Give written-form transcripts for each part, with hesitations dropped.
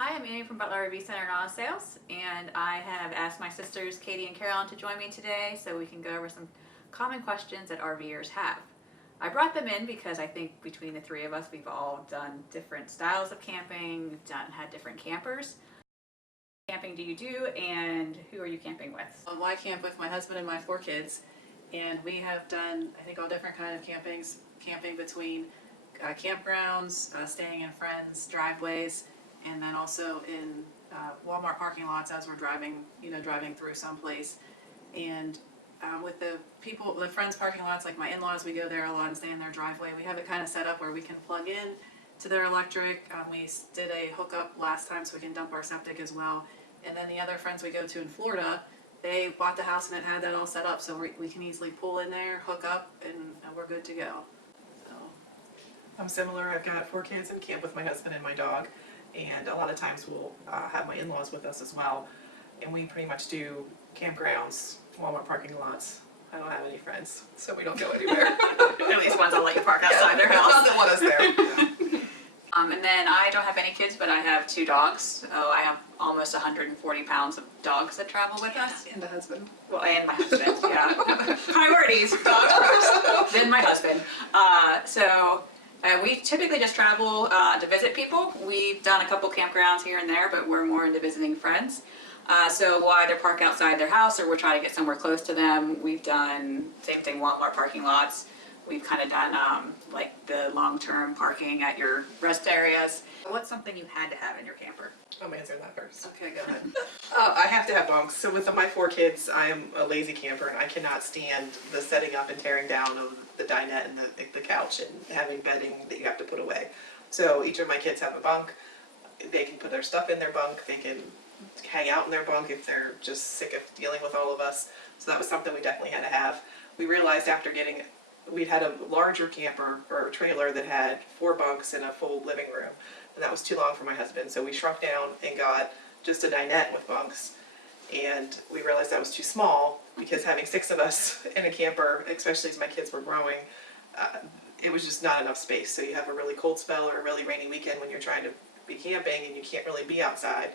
Hi, I'm Aimee from Butler RV Center and Auto Sales, and I have asked my sisters Catie and Caroline to join me today so we can go over some common questions that RVers have. I brought them in because I think between the three of us we've all done different styles of camping, had different campers. What camping do you do, and who are you camping with? Well, I camp with my husband and my 4 kids, and we have done, I think, all different kind of camping between campgrounds, staying in friends' driveways, and then also in Walmart parking lots as we're driving through someplace. And with the friends' parking lots, like my in-laws, we go there a lot and stay in their driveway. We have it kind of set up where we can plug in to their electric. We did a hookup last time so we can dump our septic as well. And then the other friends we go to in Florida, they bought the house and it had that all set up, so we can easily pull in there, hook up, and we're good to go. So I'm similar. I've got 4 kids and camp with my husband and my dog, and a lot of times we'll have my in-laws with us as well, and we pretty much do campgrounds, Walmart parking lots. I don't have any friends, so we don't go anywhere. At least ones I'll let you park outside their house. Not that want us there. And then I don't have any kids, but I have 2 dogs. So I have almost 140 pounds of dogs that travel with us. And a husband. Well, and my husband, yeah. Priorities, dogs first, then my husband. We typically just travel to visit people. We've done a couple campgrounds here and there, but we're more into visiting friends. So we'll either park outside their house or we'll try to get somewhere close to them. We've done, same thing, Walmart parking lots. We've kind of done like the long-term parking at your rest areas. What's something you had to have in your camper? I'm answering that first. okay, go ahead. I have to have bunks. So with my 4 kids, I am a lazy camper, and I cannot stand the setting up and tearing down of the dinette and the couch and having bedding that you have to put away. So each of my kids have a bunk. They can put their stuff in their bunk. They can hang out in their bunk if they're just sick of dealing with all of us. So that was something we definitely had to have. We realized after we'd had a larger camper or trailer that had 4 bunks and a full living room, and that was too long for my husband, so we shrunk down and got just a dinette with bunks. And we realized that was too small because having 6 of us in a camper, especially as my kids were growing, it was just not enough space. So you have a really cold spell or a really rainy weekend when you're trying to be camping and you can't really be outside,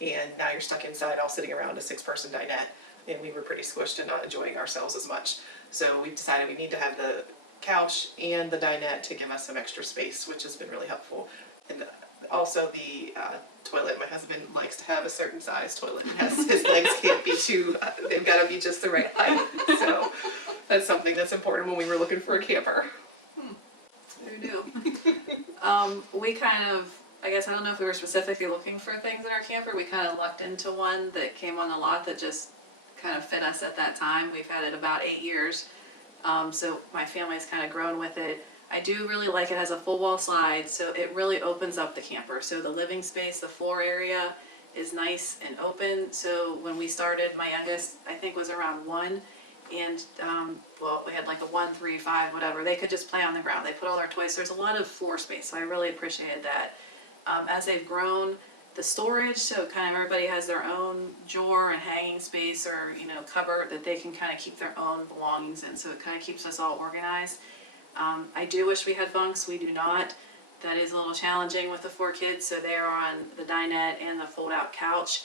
and now you're stuck inside all sitting around a 6-person dinette, and we were pretty squished and not enjoying ourselves as much. So we decided we need to have the couch and the dinette to give us some extra space, which has been really helpful. And also the toilet. My husband likes to have a certain size toilet. His legs can't be too, they've got to be just the right height. So that's something that's important when we were looking for a camper. There you do. We kind of, I guess, I don't know if we were specifically looking for things in our camper. We kind of lucked into one that came on the lot that just kind of fit us at that time. We've had it about 8 years. So my family's kind of grown with it. I do really like it has a full wall slide, so it really opens up the camper. So the living space, the floor area is nice and open. So when we started, my youngest, I think, was around 1, and well, we had like a 1, 3, 5, whatever. They could just play on the ground. They put all their toys. There's a lot of floor space, so I really appreciated that. As they've grown, the storage, so kind of everybody has their own drawer and hanging space or, cupboard that they can kind of keep their own belongings in, so it kind of keeps us all organized. I do wish we had bunks. We do not. That is a little challenging with the 4 kids, so they are on the dinette and the fold-out couch,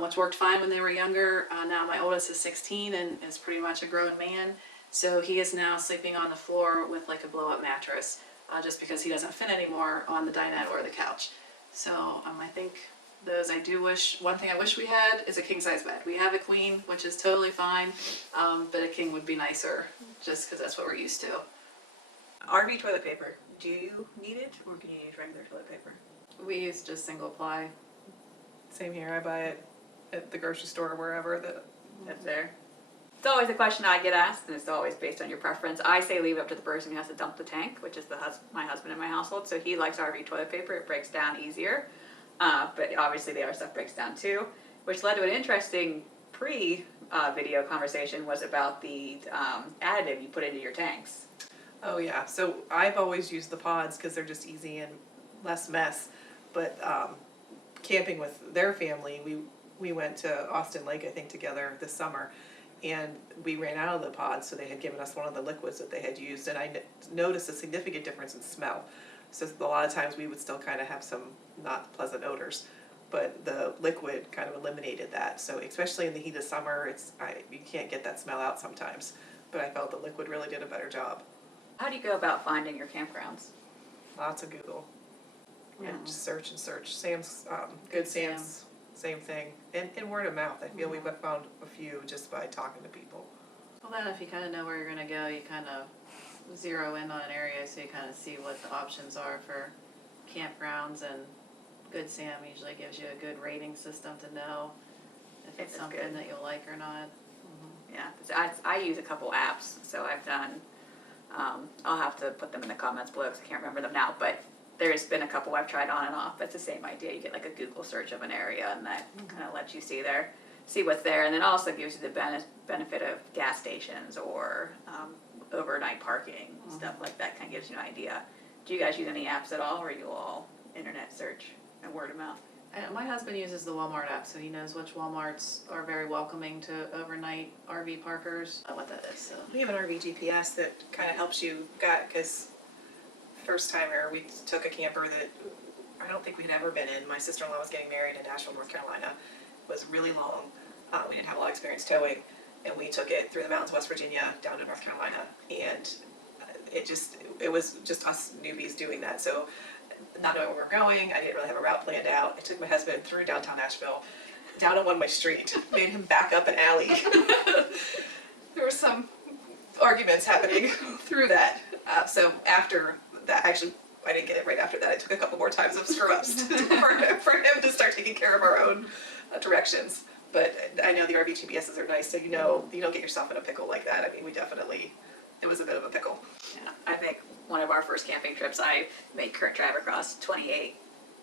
which worked fine when they were younger. Now my oldest is 16 and is pretty much a grown man, so he is now sleeping on the floor with like a blow-up mattress, just because he doesn't fit anymore on the dinette or the couch. So I think those I do wish. One thing I wish we had is a king-size bed. We have a queen, which is totally fine, but a king would be nicer, just because that's what we're used to. RV toilet paper. Do you need it, or can you use regular toilet paper? We use just single ply. Same here. I buy it at the grocery store or wherever That's there. It's always a question I get asked, and it's always based on your preference. I say leave it up to the person who has to dump the tank, which is my husband in my household. So he likes RV toilet paper. It breaks down easier. But obviously the other stuff breaks down too, which led to an interesting pre-video conversation was about the additive you put into your tanks. Oh yeah, so I've always used the pods because they're just easy and less mess. But camping with their family, we went to Austin Lake, I think, together this summer, and we ran out of the pods, so they had given us one of the liquids that they had used, and I noticed a significant difference in smell. So a lot of times we would still kind of have some not pleasant odors. but the liquid kind of eliminated that. So especially in the heat of summer, you can't get that smell out sometimes. But I felt the liquid really did a better job. How do you go about finding your campgrounds? Lots of Google. Yeah. And just search and search. Sam's, Good Sam's, same thing. And word of mouth. I feel we've found a few just by talking to people. Well, then if you kind of know where you're going to go, you kind of zero in on an area so you kind of see what the options are for campgrounds, and Good Sam usually gives you a good rating system to know if it's something that you'll like or not. Yeah, I use a couple apps, so I've done, I'll have to put them in the comments below because I can't remember them now, but there's been a couple I've tried on and off. It's the same idea. You get like a Google search of an area, and that kind of lets you see what's there, and then also gives you the benefit of gas stations or overnight parking, stuff like that. Kind of gives you an idea. Do you guys use any apps at all, or are you all internet search and word of mouth? And my husband uses the Walmart app, so he knows which Walmarts are very welcoming to overnight RV parkers. I know what that is. So. We have an RV GPS that kind of helps you, because first timer, we took a camper that I don't think we'd ever been in. My sister-in-law was getting married in Nashville, North Carolina. It was really long. We didn't have a lot of experience towing, and we took it through the mountains of West Virginia down to North Carolina, and it was just us newbies doing that. So not knowing where we were going, I didn't really have a route planned out. I took my husband through downtown Nashville, down a one-way street, made him back up an alley. There were some arguments happening through that. So after that, actually, I didn't get it right after that. I took a couple more times of screw-ups for him to start taking care of our own directions. But I know the RV GPSs are nice, so you don't get yourself in a pickle like that. I mean, it was a bit of a pickle. Yeah, I think one of our first camping trips, I made Kurt drive across 28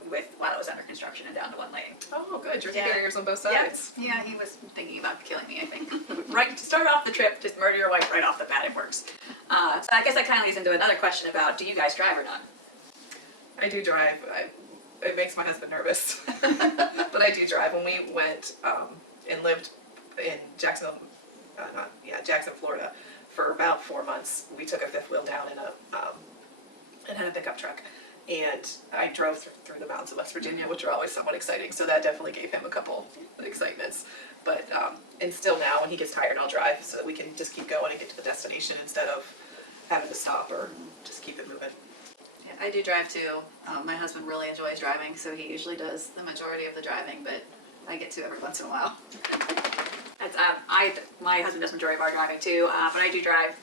while it was under construction and down to one lane. Oh, good. You're Yeah. barriers on both sides. Yeah, he was thinking about killing me, I think. Right, to start off the trip, just murder your wife right off the bat, it works. So I guess that kind of leads into another question about, do you guys drive or not? I do drive. It makes my husband nervous, but I do drive. When we went and lived in Jackson, Florida, for about 4 months, we took a fifth wheel down and had a pickup truck, and I drove through the mountains of West Virginia, which are always somewhat exciting. So that definitely gave him a couple of excitements. But and still now, when he gets tired, I'll drive so that we can just keep going and get to the destination instead of having to stop or just keep it moving. I do drive too. My husband really enjoys driving, so he usually does the majority of the driving, but I get to every once in a while. My husband does majority of our driving too, but I do drive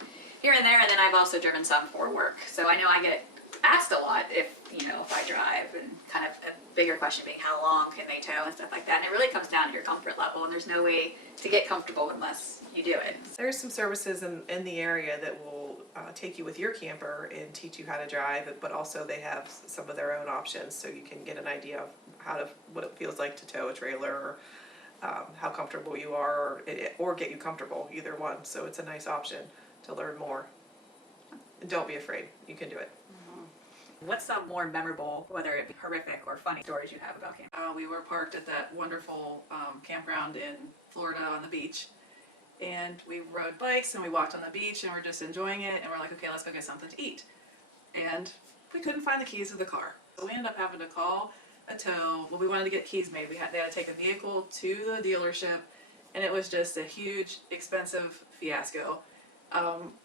here and there, and then I've also driven some for work. So I know I get asked a lot if I drive, and kind of a bigger question being how long can they tow and stuff like that. And it really comes down to your comfort level, and there's no way to get comfortable unless you do it. There's some services in the area that will take you with your camper and teach you how to drive, but also they have some of their own options, so you can get an idea of what it feels like to tow a trailer, or how comfortable you are, or get you comfortable, either one. So it's a nice option to learn more. And don't be afraid, you can do it. What's some more memorable, whether it be horrific or funny stories you have about camping? We were parked at that wonderful campground in Florida on the beach, and we rode bikes and we walked on the beach and we're just enjoying it, and we're like, okay, let's go get something to eat. And we couldn't find the keys to the car, so we ended up having to call a tow. Well, we wanted to get keys made. They had to take the vehicle to the dealership, and it was just a huge, expensive fiasco.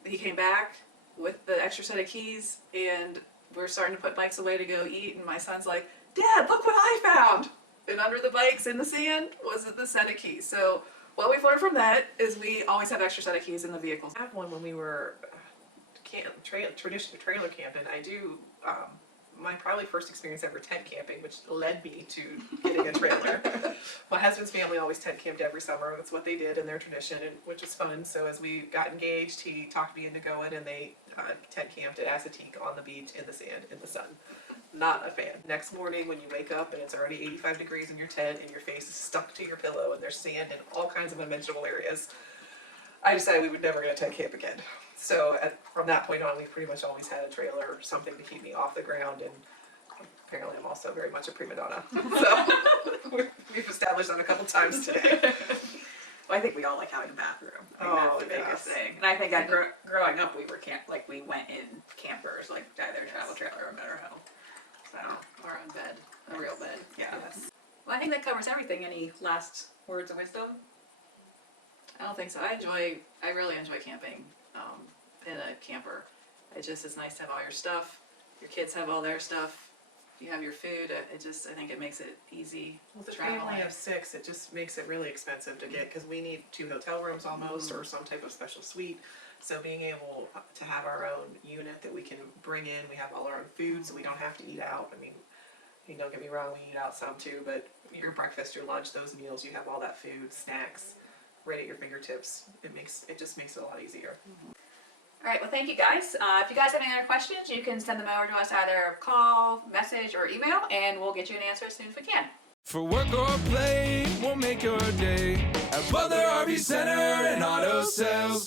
He came back with the extra set of keys, and we're starting to put bikes away to go eat, and my son's like, Dad, look what I found! And under the bikes in the sand was the set of keys. So what we've learned from that is we always have extra set of keys in the vehicles. I have one when we were traditional trailer camping. I do my probably first experience ever tent camping, which led me to getting a trailer. My husband's family always tent camped every summer. That's what they did in their tradition, which was fun. So as we got engaged, he talked me into going, and they tent camped at Assateague on the beach in the sand, in the sun. Not a fan. Next morning when you wake up and it's already 85 degrees in your tent and your face is stuck to your pillow and there's sand in all kinds of unmentionable areas, I decided we were never going to tent camp again. So from that point on, we've pretty much always had a trailer or something to keep me off the ground, and apparently I'm also very much a prima donna. So we've established that a couple times today. Well, I think we all like having a bathroom. Oh, That's the biggest thing. And I think growing up, we went in campers, like either travel trailer or motorhome. So, Or on bed, a real bed. yeah. Yes. Well, I think that covers everything. Any last words of wisdom? I don't think so. I really enjoy camping in a camper. It's nice to have all your stuff. Your kids have all their stuff. You have your food. I think it makes it easy With a traveling. family of 6, it just makes it really expensive to get, because we need 2 hotel rooms almost, or some type of special suite. So being able to have our own unit that we can bring in, we have all our own food, so we don't have to eat out. I mean, don't get me wrong, we eat out some too, but your breakfast, your lunch, those meals, you have all that food, snacks, right at your fingertips. It just makes it a lot easier. All right, well, thank you guys. If you guys have any other questions, you can send them over to us, either call, message, or email, and we'll get you an answer as soon as we can. For work or play, we'll make your day. At Butler RV Center and Auto Sales.